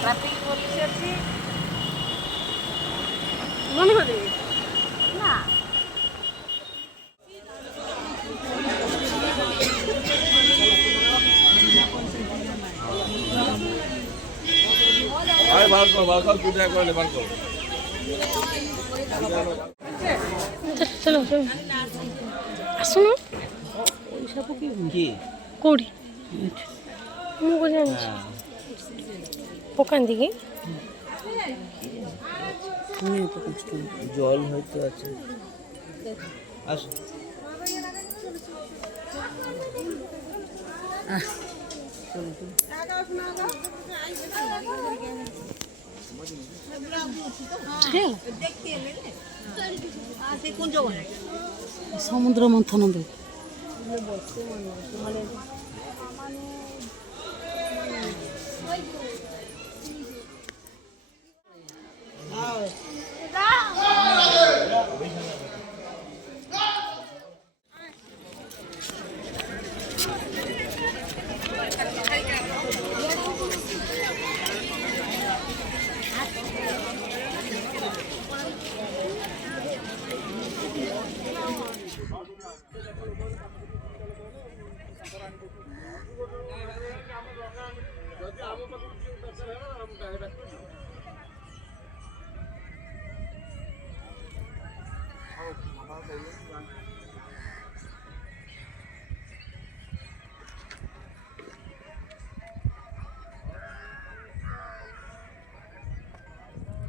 traffic police अच्छी मन करेंगे ना चलो चलो आसुन कौड़ी मुझे पकांदी की জল হয়তো আছে আসো সমুদ্র মন্থন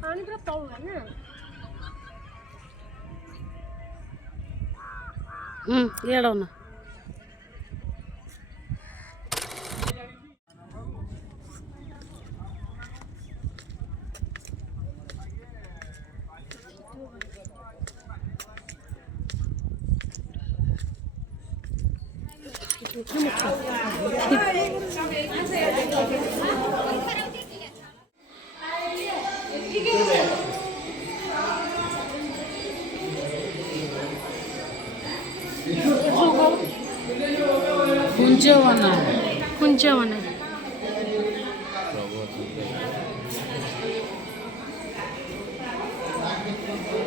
पानी पूरा तौल है ना ये ना कुंजवना कुंजवना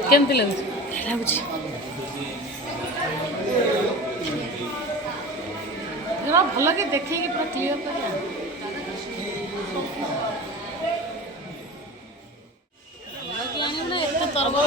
केमती लगुच भल के देखे पूरा क्लीयर कर तरबल